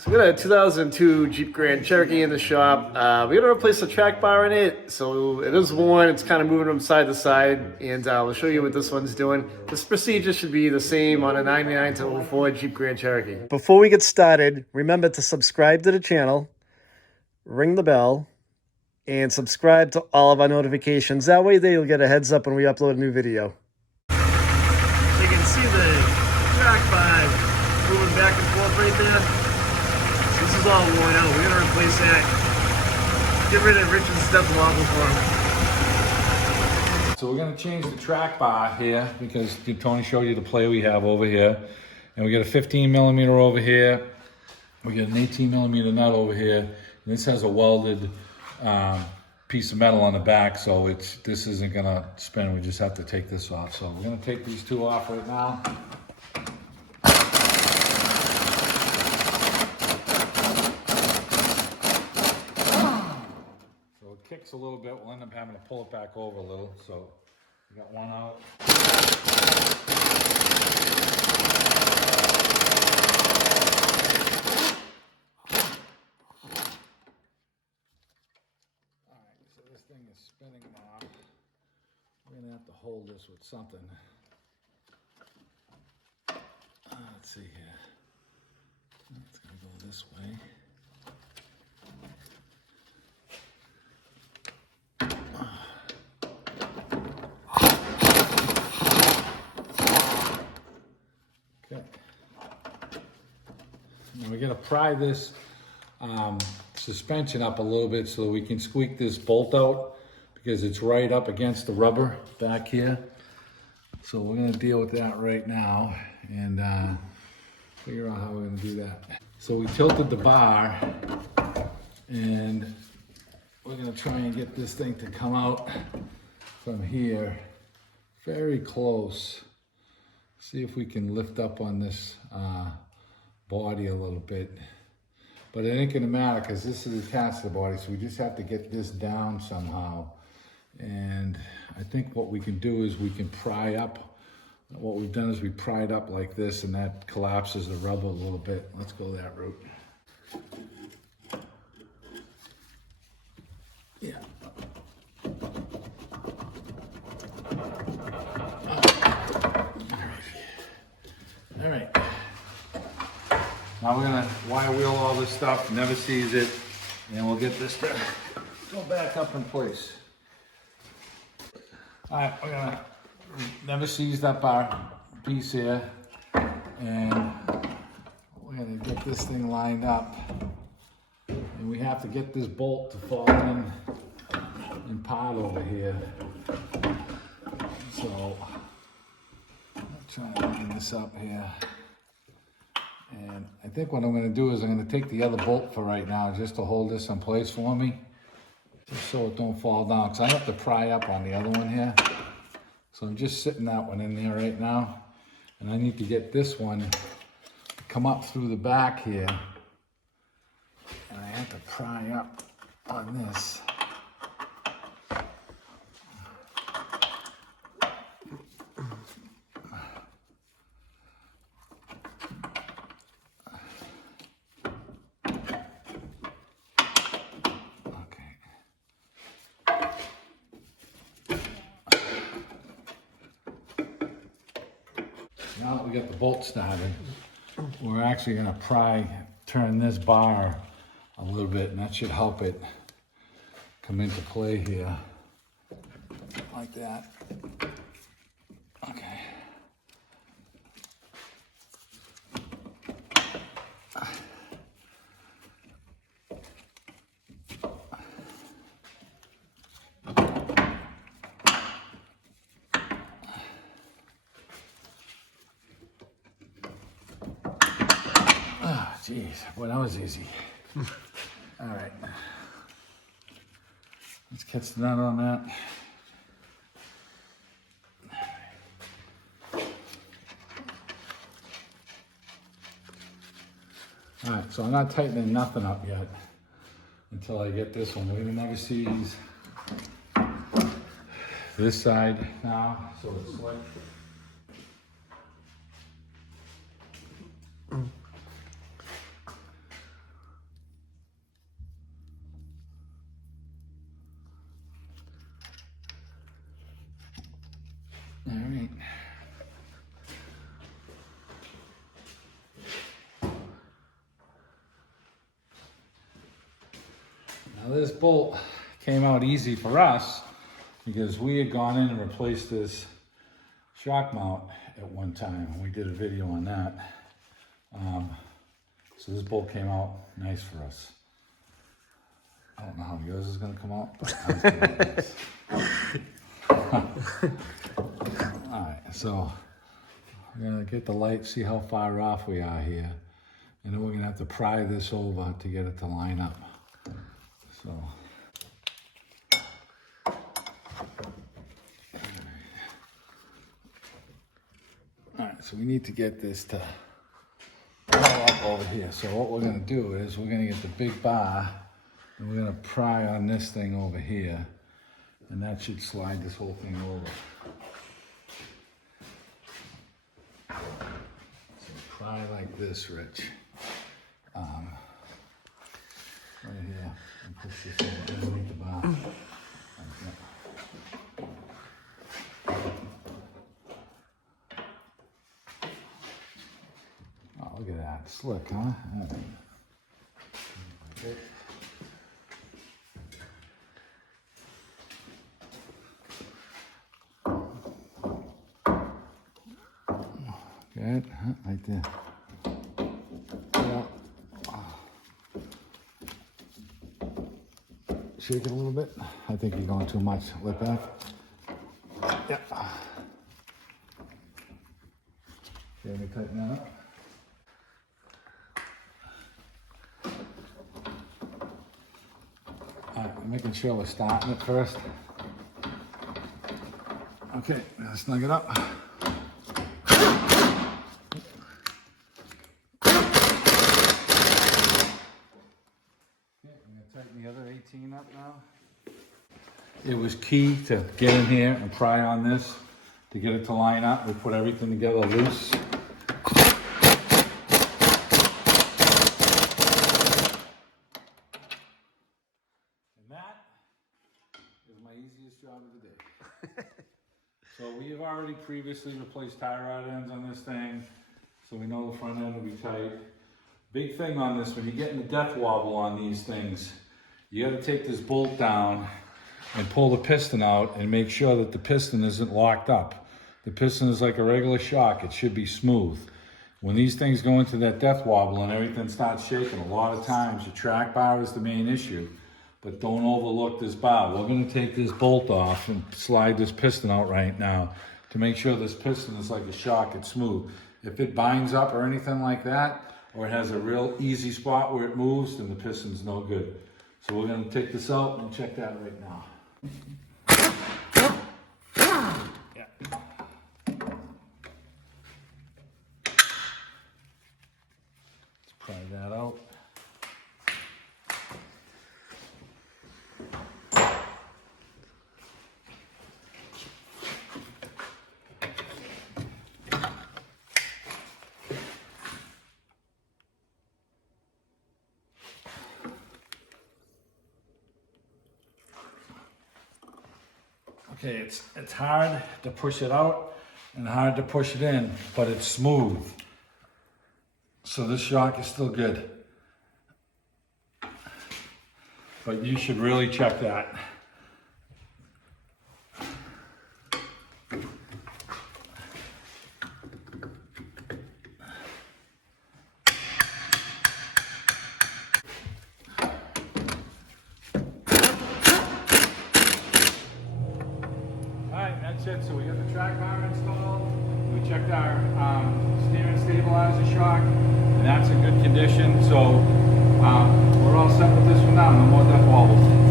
So we got a 2002 Jeep Grand Cherokee in the shop. We're gonna replace the track bar in it. So it is worn, it's kind of moving from side to side. And we'll show you what this one's doing. This procedure should be the same on a 99 to 04 Jeep Grand Cherokee. Before we get started, remember to subscribe to the channel, ring the bell, and subscribe to all of our notifications. That way you'll get a heads up when we upload a new video. So you can see the track bar moving back and forth right there. This is all worn out. We're gonna replace that. Get rid of Richard's stuff wobble for him. So we're gonna change the track bar here because Tony showed you the play we have over here. And we got a 15 millimeter over here. We got an 18 millimeter nut over here. And this has a welded piece of metal on the back, so this isn't gonna spin. We just have to take this off. So we're gonna take these two off right now. Kicks a little bit, we'll end up having to pull it back over a little. So we got one out. Alright, so this thing is spinning now. We're gonna have to hold this with something. Let's see here. It's gonna go this way. Now we're going to pry this suspension up a little bit so that we can squeak this bolt out because it's right up against the rubber back here. So we're going to deal with that right now and figure out how we're going to do that. So we tilted the bar and we're going to try and get this thing to come out from here very close. See if we can lift up on this body a little bit, but it ain't gonna matter because this is attached to the body, so we just have to get this down somehow. And I think what we can do is we can pry up. What we've done is we pried up like this, and that collapses the rubber a little bit. Let's go that route. Yeah. All right. Now we're gonna wire wheel all this stuff, never seize it, and we'll get this to go back up in place. All right, we're gonna never seize up our piece here, and we're gonna get this thing lined up. And we have to get this bolt to fall in part over here. So I'm trying to line this up here. And I think what I'm going to do is I'm going to take the other bolt for right now just to hold this in place for me, just so it don't fall down, because I have to pry up on the other one here. So I'm just sitting that one in there right now, and I need to get this one to come up through the back here, and I have to pry up on this. Now that we got the bolt started, we're actually going to turn this bar a little bit, and that should help it come into play here, like that. Okay. Jeez, boy, that was easy. All right. Let's catch the nut on that. All right, so I'm not tightening nothing up yet until I get this one. We're gonna never seize this side now, so it's slick. Now this bolt came out easy for us because we had gone in and replaced this shock mount at one time. We did a video on that. So this bolt came out nice for us. I don't know how yours is gonna come out, but mine's gonna out nice. All right, so we're gonna get the light, see how far off we are here. And then we're gonna have to pry this over to get it to line up. So. All right, so we need to get this to all up over here. So what we're gonna do is we're gonna get the big bar and we're gonna pry on this thing over here, and that should slide this whole thing over. So pry like this, Rich. Right here, and push this over underneath the bar. Oh, look at that, slick, huh? All right. Okay. Good, right there. Yeah. Shake it a little bit. I think you're going too much. Let back. Yeah. Okay, let me tighten that up. All right, I'm making sure we're starting it first. Okay, now snug it up. Tighten the other 18 up now. It was key to get in here and pry on this to get it to line up. We put everything together loose. And that is my easiest job of the day. So we have already previously replaced tie rod ends on this thing, so we know the front end will be tight. Big thing on this, when you get in the death wobble on these things, you got to take this bolt down and pull the piston out and make sure that the piston isn't locked up. The piston is like a regular shock. It should be smooth. When these things go into that death wobble and everything starts shaking, a lot of times your track bar is the main issue. But don't overlook this bar. We're going to take this bolt off and slide this piston out right now to make sure this piston is like a shock. It's smooth. If it binds up or anything like that, or it has a real easy spot where it moves, then the piston's no good. So we're gonna take this out and check that right now. Yeah. Let's pry that out. Okay, it's hard to push it out and hard to push it in, but it's smooth. So this shock is still good. But you should really check that. That's it. So we got the track bar installed. We checked our steering stabilizer shock, and that's in good condition. So we're all set with this one now. No more death wobbles.